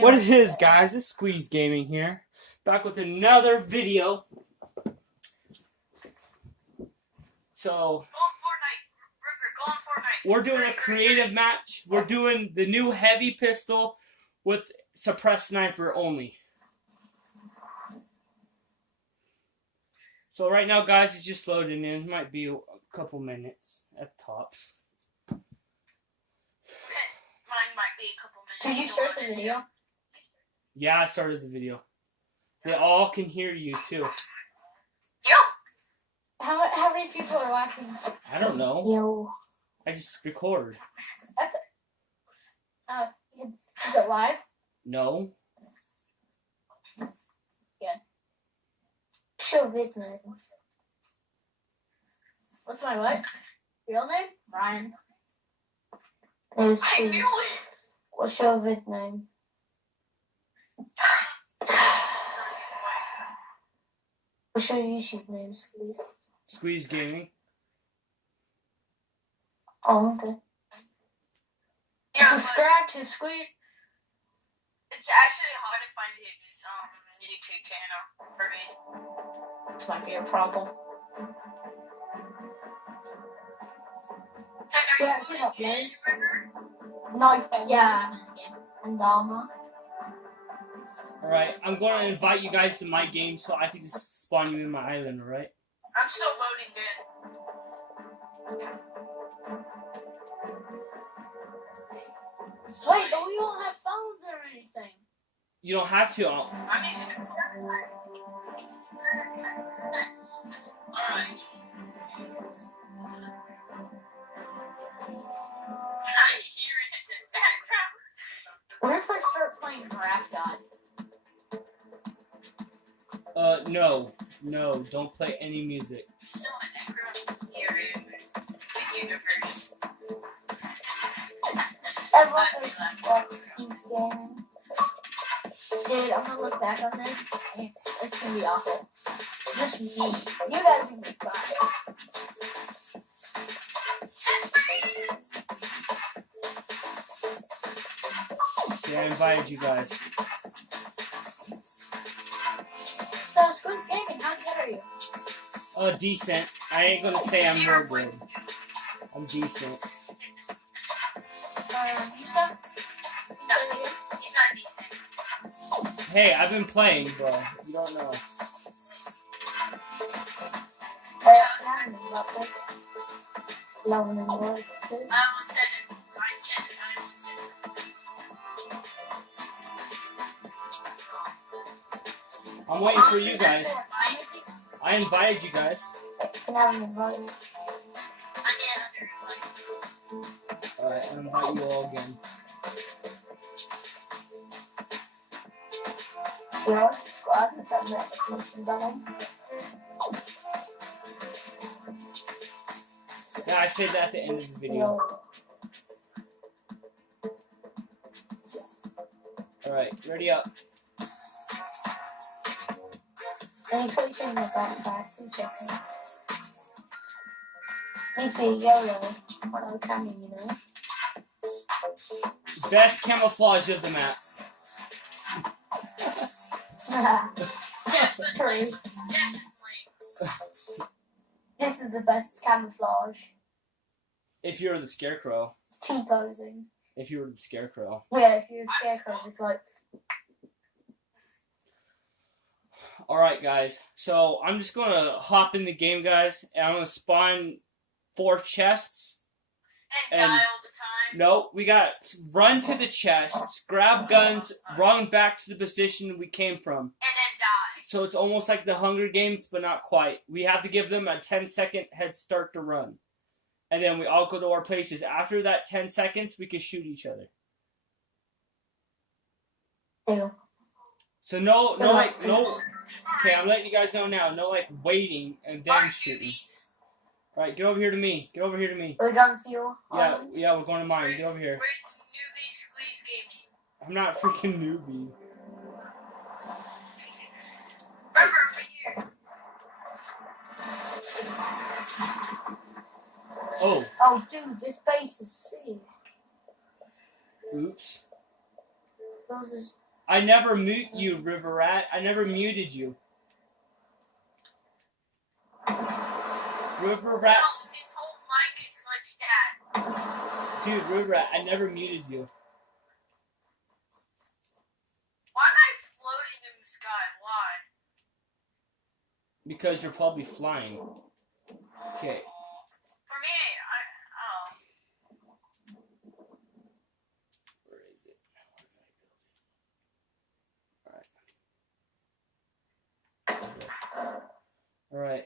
What it is, guys, it's Squeeze Gaming here, back with another video. So, we're doing a creative match. We're doing the new heavy pistol with suppressed sniper only. So right now, guys, it's just loading in. It might be a couple minutes at tops. Mine might be a couple minutes. Did you start the video? Yeah, I started the video. They all can hear you, too. Yo! How many people are watching? I don't know. Yo. I just record. Is it live? No. Good. Show video. What's my what? Real name? Brian. I knew it! What's your vid name? What's your YouTube name, Squeeze? Squeeze Gaming. Oh, okay. Yeah, Subscribe to Squeeze. it's actually hard to find his YouTube channel for me. This might be a problem. Yeah, he's up, man. No, yeah. And Dama. Alright, I'm going to invite you guys to my game so I can just spawn you in my island, alright? I'm still loading in. Wait, but we don't have phones or anything. You don't have to. I'm using it. Alright. I hear it in the background. What if I start playing Draft God? No, don't play any music. So everyone here in the universe. Everyone Squeeze Gaming. Dude, I'm gonna look back on this. It's gonna be awful. Just me. You guys can be fine. Yeah, I invited you guys. So, Squeeze Gaming, how good are you? Decent. I ain't gonna say I'm real good. I'm decent. You said? No, he's not decent. Hey, I've been playing, bro. You don't know. Hey, I'm about this. Loving and work. I almost said it. I almost said something. I'm waiting for you guys. I invited you guys. Can I have an invite? Alright, I'll invite you all again. Yeah, squad with that done. Yeah, I said that at the end of the video. Alright, ready up. Thanks for taking the backpacks and chickens. Needs to be yellow. What other kind of, you know? Best camouflage of the map. True. This is the best camouflage. If you were the scarecrow. It's T-posing. If you were the scarecrow. Yeah, if you're a scarecrow, just like... Alright, guys. So, I'm just going to hop in the game, guys. And I'm going to spawn 4 chests. And die all the time. No, we got to run to the chests, grab guns, run back to the position we came from. And then die. So it's almost like the Hunger Games, but not quite. We have to give them a 10-second head start to run. And then we all go to our places. After that 10 seconds, we can shoot each other. Ew. So no. Okay, I'm letting you guys know now. No, like, waiting and then shooting. Alright, get over here to me. Get over here to me. Are we going to your island? Yeah, we're going to mine. Get over here. Where's newbie Squeeze Gaming? I'm not freaking newbie. Over here. Oh. Oh, dude, this base is sick. Oops. Yours is. I never mute you, River Rat. I never muted you. River Rat. No, his whole mic is glitched out. Dude, River Rat, I never muted you. Why am I floating in the sky? Why? Because you're probably flying. Okay. For me, Where is it? Alright.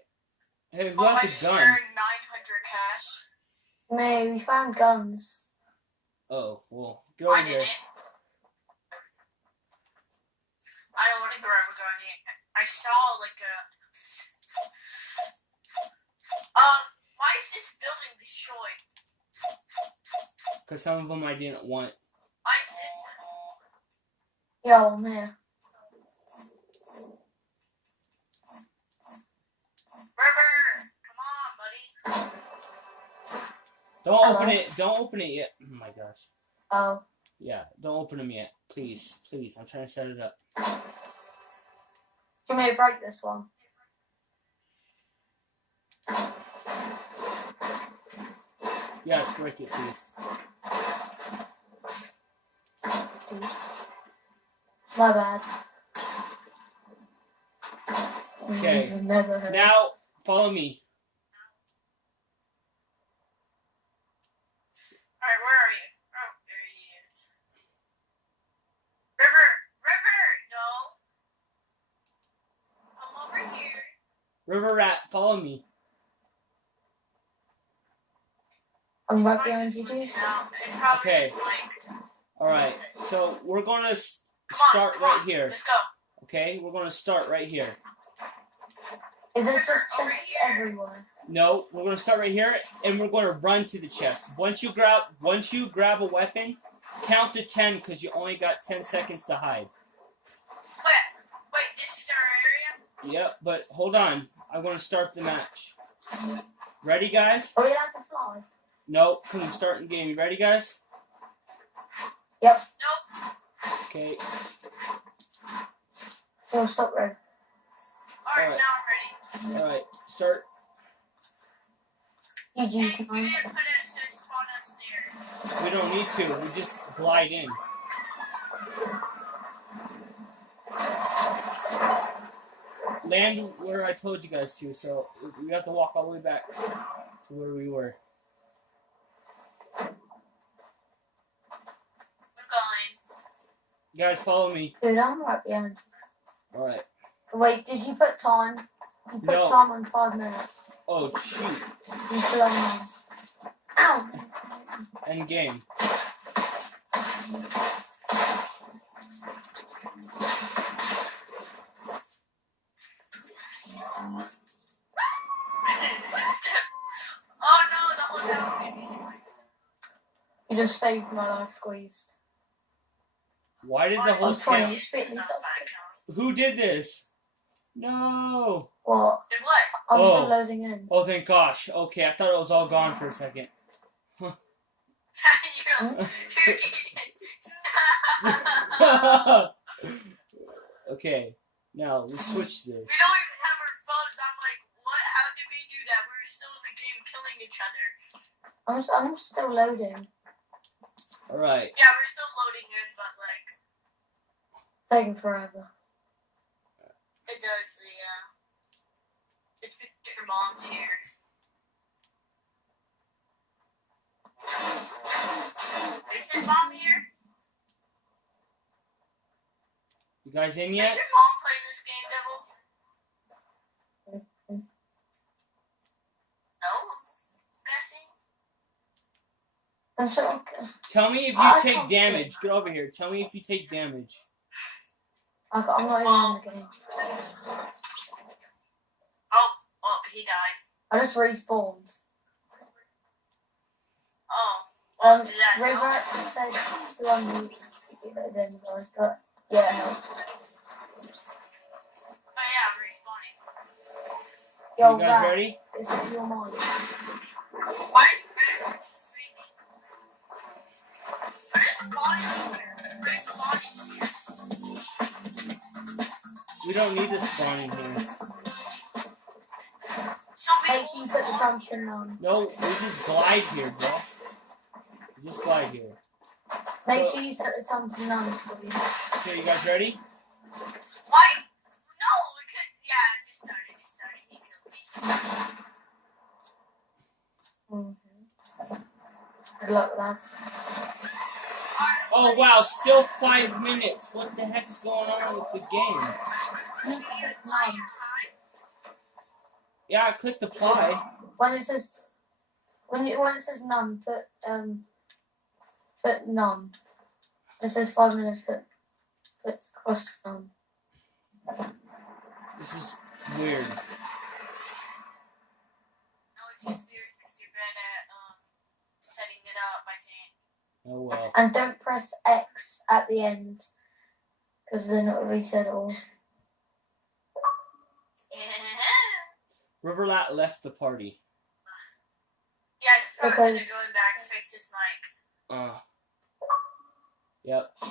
Hey, who I has just a gun? earned 900 cash. May, we found guns. Oh, well, get over I here. didn't. I don't want to grab a gun yet. I saw like a. Why is this building destroyed? Because some of them I didn't want. Why is this? Yo, I'm here. River, come on, buddy. Don't Hello? open it. Don't open it yet. Oh my gosh. Oh. Yeah, don't open them yet. Please. Please. I'm trying to set it up. You may break this one. Yes, break it, please. Dude. My bad. Okay. This has never hurt. Now, follow me. Alright, where are you? Oh, there he is. River! River! No! Come over here. River Rat, follow me. I'm right Mic behind is you, dude. glitching out. It's probably Okay. his mic. Alright, so we're going to Come on, start come right on. here. Let's go. Okay? We're going to start right here. Is it just Over chests here. everywhere? No, we're going to start right here, and we're going to run to the chest. Once you grab a weapon, count to 10, because you only got 10 seconds to hide. Wait, this is our area? Yep, but hold on. I'm going to start the match. Ready, guys? Are we allowed to fly? No, because I'm starting the game. You ready, guys? Yep. Nope. Okay. Oh, stop there. Alright, Alright. now I'm ready. Alright, start. You Hey, do, you come on. didn't put us to spawn us there. We don't need to. We just glide in. Land where I told you guys to, so we have to walk all the way back to where we were. We're going. You guys follow me. Dude, I'm right behind you. Alright. Wait, did you put time? You put No. time on 5 minutes. Oh, shoot. You put on 9. Ow! End game. Oh no, the whole town's gonna be destroyed. You just saved my life squeezed. Why did the Honestly, whole was 20. town... it's not bad. Who did this? No. What? Did what? I'm Oh. still loading in. Oh, thank gosh. Okay, I thought it was all gone for a second. You're no. Okay, now let's switch this. We don't even have our phones. I'm like, what? How did we do that? We were still in the game killing each other. I'm still loading. Alright. Yeah, we're still loading in, but like, Taking forever. it does, yeah. It's because your mom's here. Is his mom here? You guys in Is yet? your mom playing this game, Devil? No? I'm guessing? And so, okay. Tell me if you I take can't damage. Get over here. Tell me if you take damage. I'm not even in the game. Oh, he died. I just respawned. Oh, well, did that River help? said to unmute them guys, but yeah, it helps. Oh yeah, I'm respawning. Yo, You guys Rat, ready? this is your mic. Why is that screaming? What is spawning over here? we're spawning here. We don't need to spawn in here. So we Make all sure you put the spawn Thompson here. on. No, we just glide here, bro. We just glide here. Make So- sure you set the Thompson on, Scooby. Okay, you guys ready? Why? No, we could. Yeah, it just started. He killed me. Good luck, lads. Oh wow, still 5 minutes. What the heck's going on with the game? Yeah, click apply. When it says when it says none, put none. It says 5 minutes, put cross none. This is weird. No, it's just weird because you're bad at setting it up, I think. Oh well. And don't press X at the end, because then it'll reset it all. Riverlat left the party. Yeah, it's probably gonna Because- go back and fix his mic. Yep. Yeah,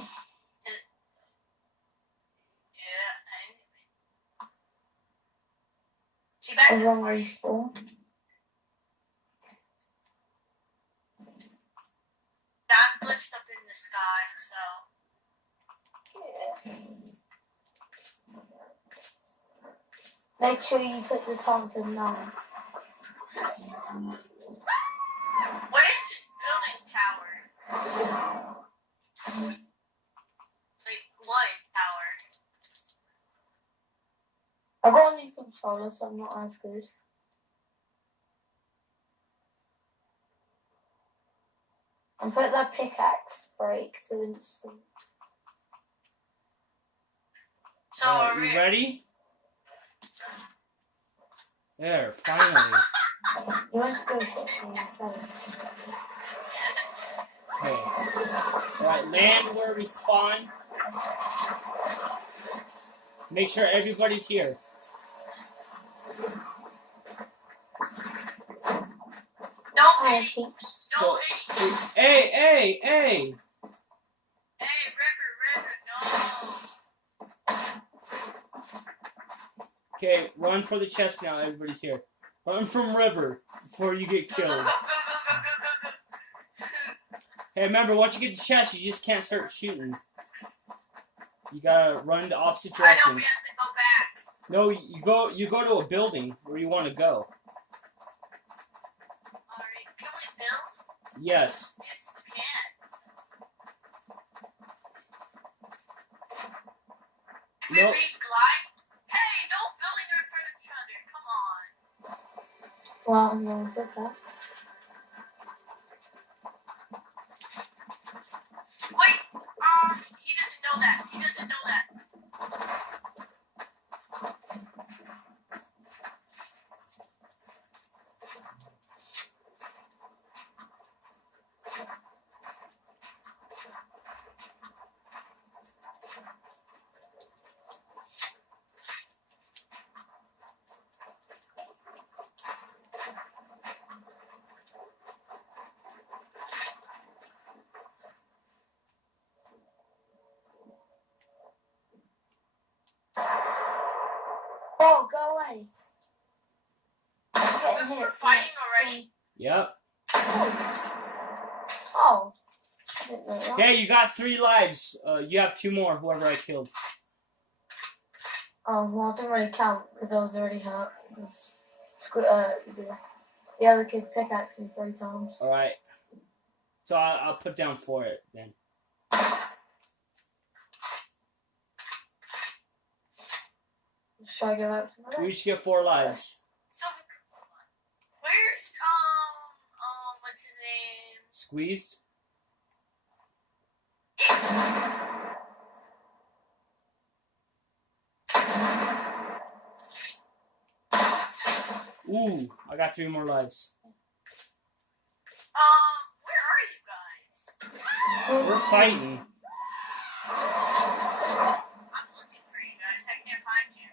anyway. See back in the Everyone party. respawn. I'm glitched up in the sky, so. Make sure you put the Thompson on. What is this building tower? Like, what tower? I got a new controller, so I'm not as good. And put that pickaxe break to instant. So, Alright, are we. you ready? There, finally. You went to go for it. Okay. Alright, land where we spawn. Make sure everybody's here. No Hi, hitting! peeps. No So- hitting! Hey! Hey, River, no! Okay, run for the chest now, everybody's here. Run from River before you get Go, go, go, killed. go, go, go, go, go. Hey, remember, once you get the chest, you just can't start shooting. You gotta run the opposite I know, we directions. have to go back. No, you go to a building where you want to go. Alright, can we build? Yes. Yes, we can. Can we Nope. re-glide? Hey, no building in front of each other. Come on. Well, no one said that. Wait, he doesn't know that. He doesn't know that. Oh, go away. I'm getting hit. We're fighting already. Yep. Oh. I didn't know that. Okay, you got 3 lives. You have 2 more, whoever I killed. Oh, well, it didn't really count because I was already hurt. Because the other kid pickaxed me 3 times. Alright. So I'll put down for it then. Let's try to go out to We my each get 4 lives. So, where's, what's his name? Squeezed? Ooh, I got 3 more lives. Where are you guys? We're fighting. I'm looking for you guys. I can't find you.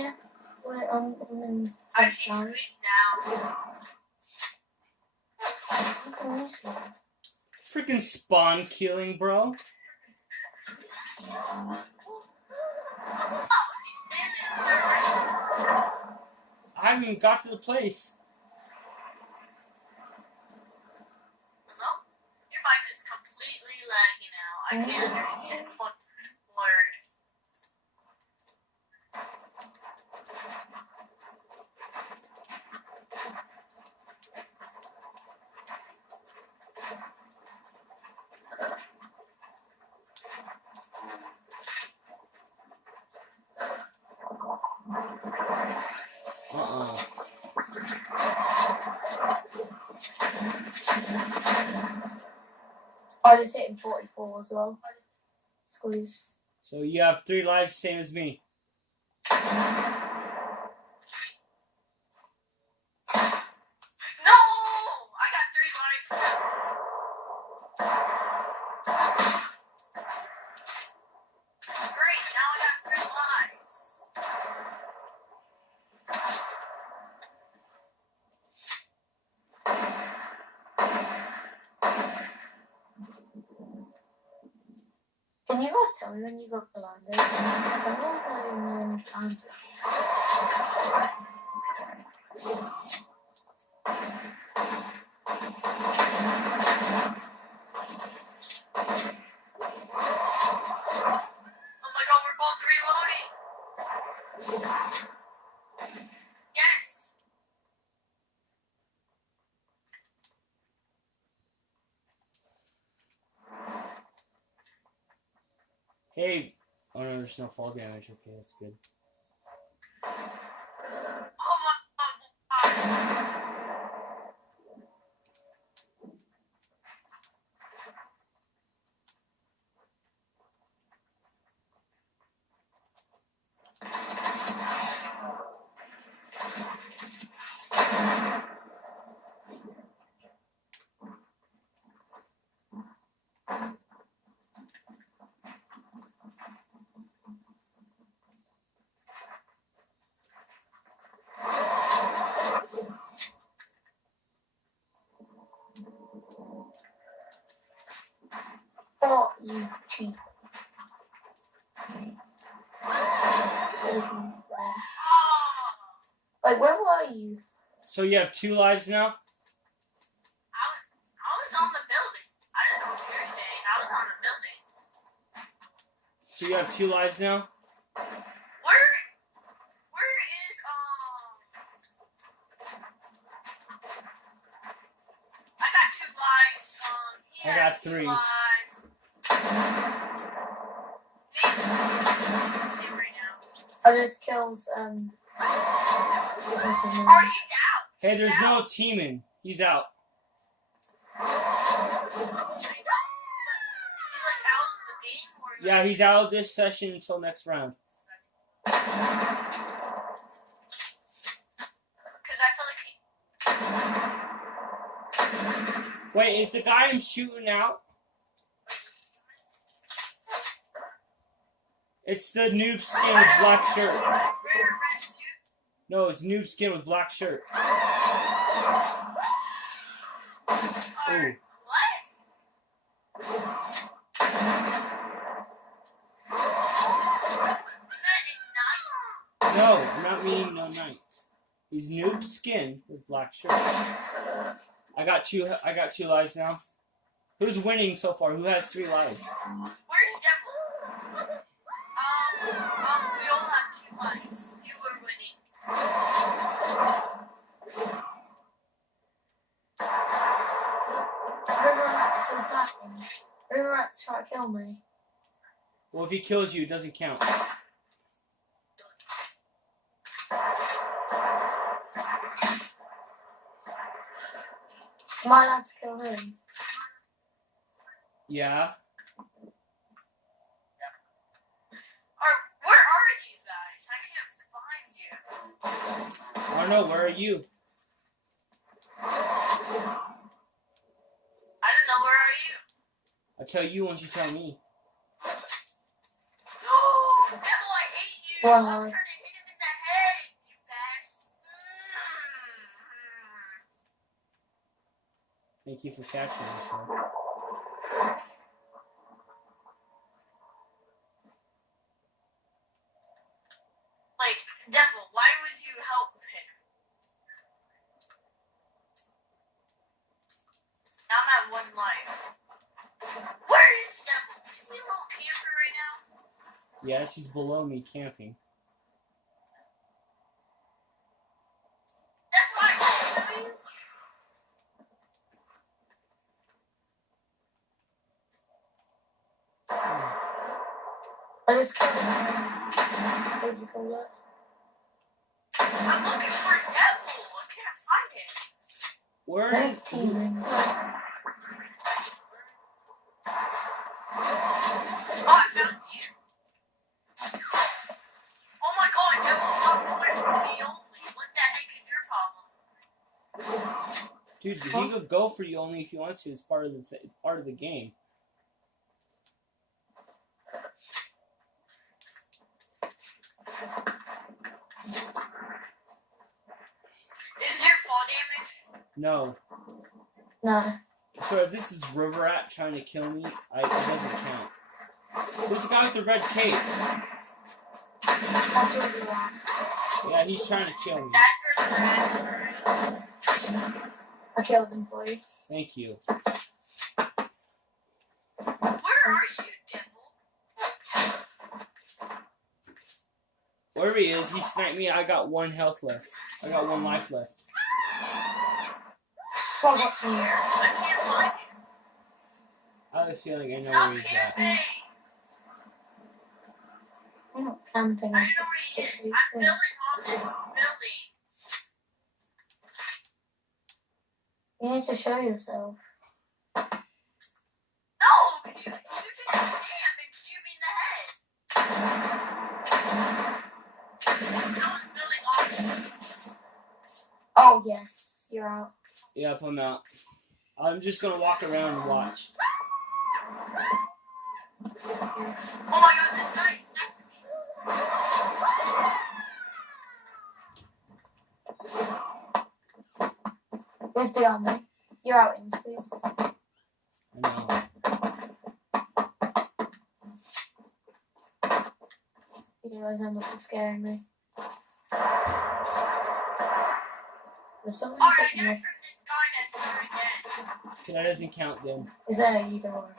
Yeah. Wait, I'm in. I see Squeeze now. Okay, Freaking spawn killing, bro. I haven't even got to the place. Hello? Your mic is completely lagging out. I can't understand one word. I just hit him 44 as well. Squeeze. So you have 3 lives, same as me. No! I got 3 lives now. Great, now I got 3 lives. Can you guys tell me when you got blinded? I don't know if I even know any time. Oh my god, we're both reloading. Yes. Hey. Oh no, there's no fall damage. Okay, that's good. Oh my god. Oh, you cheat. Oh. Like, where were you? So you have 2 lives now? I was on the building. I didn't know what you were saying. I was on the building. So you have 2 lives now? Where is I got 2 lives. He I has got 2 3. lives. Right now. I just killed, what's his name? Oh, he's out. Hey, there's no teaming. He's out. Is he like out of the game or like... Yeah, he's out of this session until next round. Because I feel like he... Wait, is the guy I'm shooting out? It's the noob skin with black shirt. No, it's noob skin with black shirt. Ooh. No, I'm not meaning no night. He's noob skin with black shirt. I got 2 lives now. Who's winning so far? Who has 3 lives? Where's Devil? We all have 2 lives. You were winning. River Rat's still attacking. River Rat's trying to kill me. Well, if he kills you, it doesn't count. Might have to kill him. Yeah. Where are you guys? I can't find you. I don't know. Where are you? I don't know. Where are you? I'll tell you once you tell me. Devil, I hate you. Well, I'm trying to hit him in the head, you bastard. Thank you for catching me, sir. Devil, why would you help him? I'm at 1 life. Where is Devil? Is he a little camper right now? Yes, he's below me camping. That's why I can't kill you. I just killed him. Did you kill that? I'm looking for Devil. I can't find him. Where? 19. Oh, I found you. Oh my god, Devil, stop going for me only. What the heck is your problem? Dude, he could go for you only if he wants to. It's part of the game. Is there fall damage? No. No. So if this is River Rat trying to kill me, it doesn't count. Who's the guy with the red cape? That's what you want. Yeah, he's trying to kill me. That's River Rat. I killed him for you. Thank you. Where are you, Devil? Wherever he is, he sniped me. I got 1 health left. I got 1 life left. Well, Sit what here. I can't find him. I have a feeling I know Stop where he's at. camping. I'm not camping. I don't know where he is. I'm building on this building. You need to show yourself. No! You just camp and shoot me in the head. Someone's building on me. Oh, yes. You're out. Yep, I'm out. I'm just gonna walk around and watch. Oh my god, this guy sniped me. Where's beyond me? You're out in space. I know. You can realize how much you're scaring me. There's someone Alright, I picking got up. it from this guy that's here again. So that doesn't count then. Is that a either or?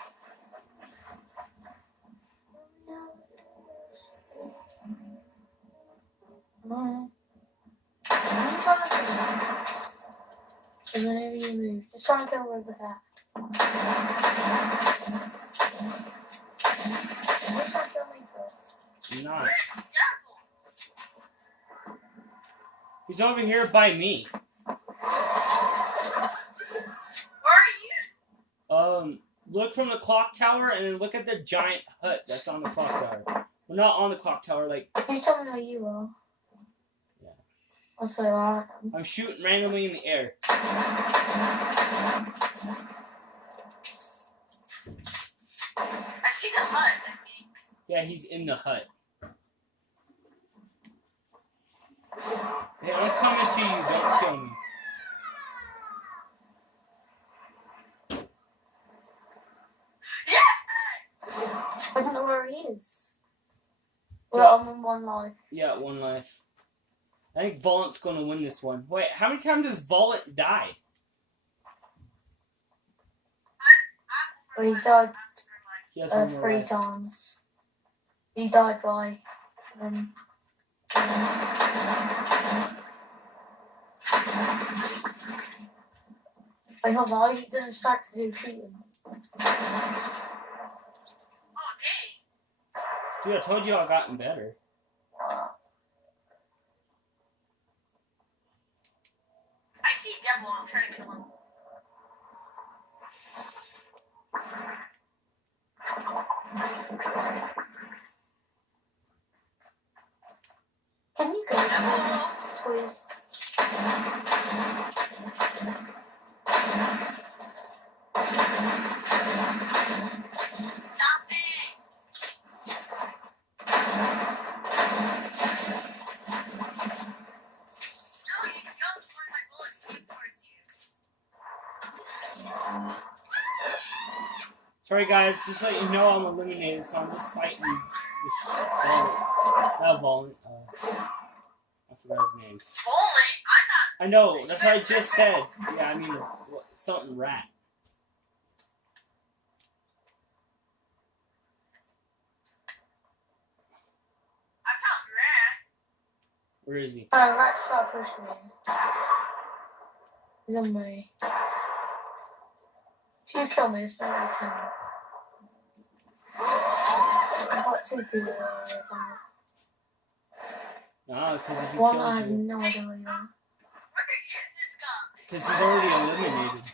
No. I'm trying to kill him. And whenever you move, just trying to kill her with that. Just trying to kill me first. I'm not. Where's Devil? He's over here by me. Where are you? Look from the clock tower and then look at the giant hut that's on the clock tower. Well, not on the clock tower, like... Can you tell me where you are? Yeah. I'll say where I am. I'm shooting randomly in the air. I see the hut, I think. Yeah, he's in the hut. Hey, I'm coming to you, don't kill me. I don't know where he is. So- Well, I'm on 1 life. Yeah, 1 life. I think Volant's gonna win this one. Wait, how many times does Volant die? Well, he died He has 1 more 3 life. times. He died by... Wait, hold on. I didn't start to do shooting. Oh, dang. Dude, I told you I've gotten better. I see Devil. I'm trying to kill him. Can you go, please? Stop it! No, you jumped when my bullet came towards you. Sorry guys, just let you know I'm eliminated, so I'm just fighting this Volant. Not Volant. I forgot his name. Bullet? I'm not. I know, that's what I just said. Yeah, I mean, something rat. I found Rat. Where is he? Rat, stop pushing me. He's on me. If you kill me, it's not really counting. I've got 2 people there. Nah, because if he One, I kills have you. no idea where you are. Where is this guy? Because he's already eliminated.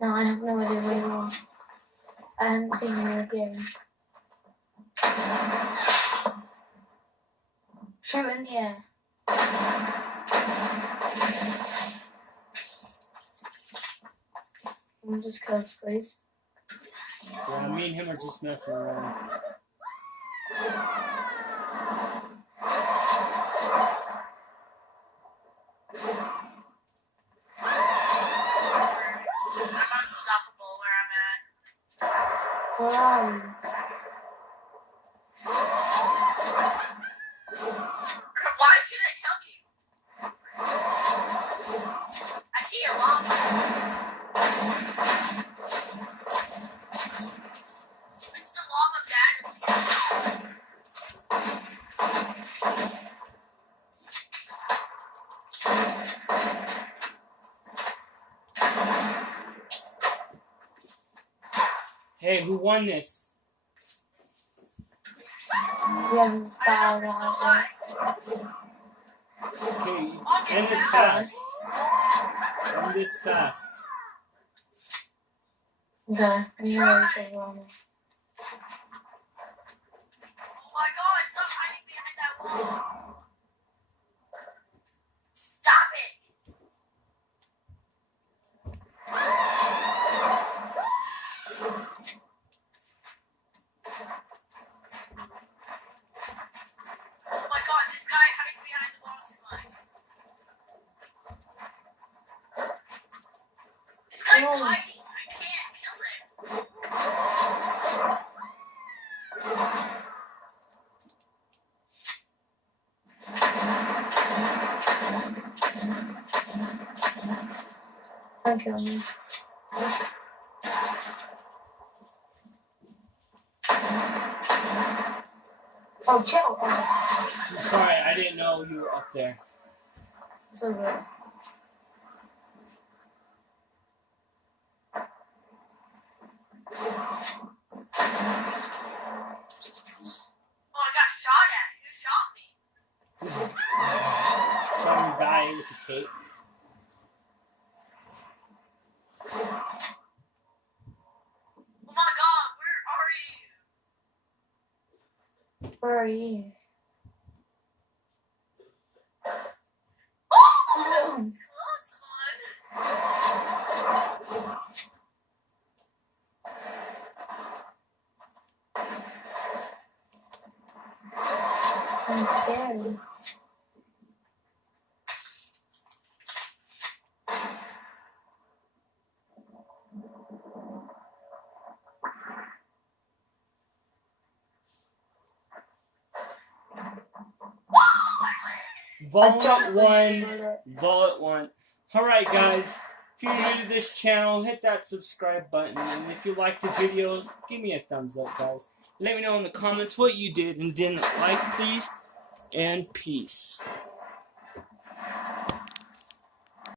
No, I have no idea where you are. I haven't seen you again. Shoot in the air. I'm just curve squeeze. Yeah, me and him are just messing around. I'm unstoppable where I'm at. Where are you? Why should I tell you? I see a llama. It's the llama dad. Hey, who won this? We haven't I know found we're still out. alive. Okay, end this fast. End this fast. Okay, I'm ready for one. Oh my god, stop hiding behind that wall. Stop it. Oh my god, this guy hides behind the wall too much. This guy's Oh. hiding. I can't kill him. Don't kill me. Oh, chill. Oh, Sorry, I didn't know you were up there. it's all good. Oh, I got shot at. Who shot me? Some guy with a cape. Oh my god, where are you? Where are you? Oh, Oh, close one. I'm scared. Bullet one. Alright guys, if you're new to this channel, hit that subscribe button, and if you like the videos, give me a thumbs up guys. Let me know in the comments what you did and didn't like, please, and peace.